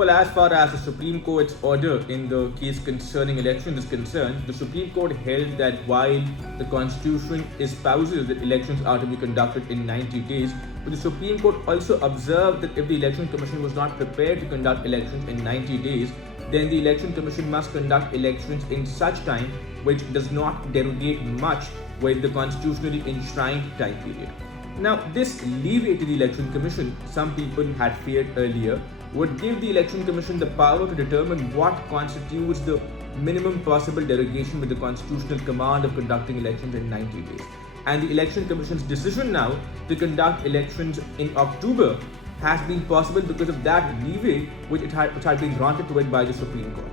Well, as far as the Supreme Court's order in the case concerning elections is concerned, the Supreme Court held that while the Constitution espouses that elections are to be conducted in 90 days, but the Supreme Court also observed that if the Election Commission was not prepared to conduct elections in 90 days, then the Election Commission must conduct elections in such time which does not derogate much with the constitutionally enshrined time period. Now, this leeway to the Election Commission, some people had feared earlier, would give the Election Commission the power to determine what constitutes the minimum possible derogation with the constitutional command of conducting elections in 90 days. And the Election Commission's decision now to conduct elections in October has been possible because of that leeway which had been granted to it by the Supreme Court.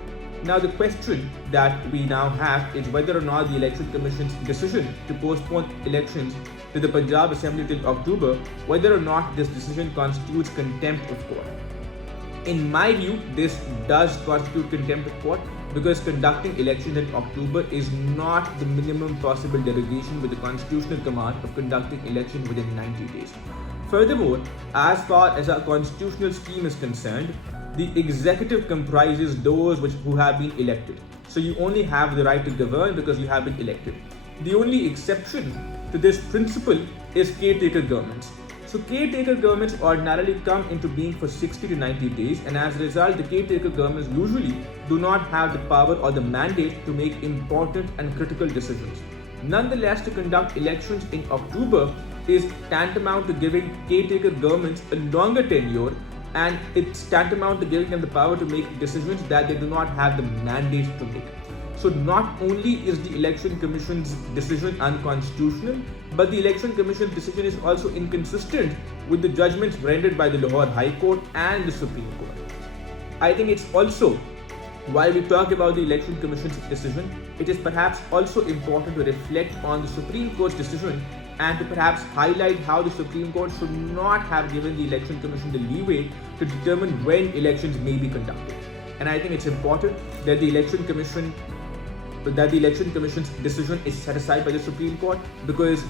Now, the question that we now have is whether or not the Election Commission's decision to postpone elections to the Punjab Assembly till October, whether or not this decision constitutes contempt of court. In my view, this does constitute contempt of court because conducting elections in October is not the minimum possible derogation with the constitutional command of conducting elections within 90 days. Furthermore, as far as our constitutional scheme is concerned, the executive comprises those who have been elected. So you only have the right to govern because you have been elected. The only exception to this principle is caretaker governments. So caretaker governments ordinarily come into being for 60 to 90 days, and as a result, the caretaker governments usually do not have the power or the mandate to make important and critical decisions. Nonetheless, to conduct elections in October is tantamount to giving caretaker governments a longer tenure, and it's tantamount to giving them the power to make decisions that they do not have the mandate to make. So not only is the Election Commission's decision unconstitutional, but the Election Commission's decision is also inconsistent with the judgments rendered by the Lahore High Court and the Supreme Court. I think it's also, while we talk about the Election Commission's decision, it is perhaps also important to reflect on the Supreme Court's decision and to perhaps highlight how the Supreme Court should not have given the Election Commission the leeway to determine when elections may be conducted. And I think it's important that the Election Commission's decision is set aside by the Supreme Court because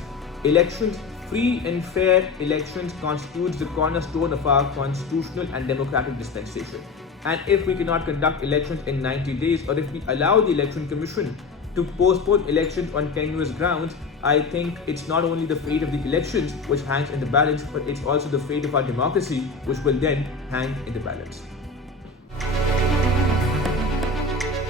elections, free and fair elections, constitutes the cornerstone of our constitutional and democratic dispensation. And if we cannot conduct elections in 90 days, or if we allow the Election Commission to postpone elections on tenuous grounds, I think it's not only the fate of the elections which hangs in the balance, but it's also the fate of our democracy which will then hang in the balance.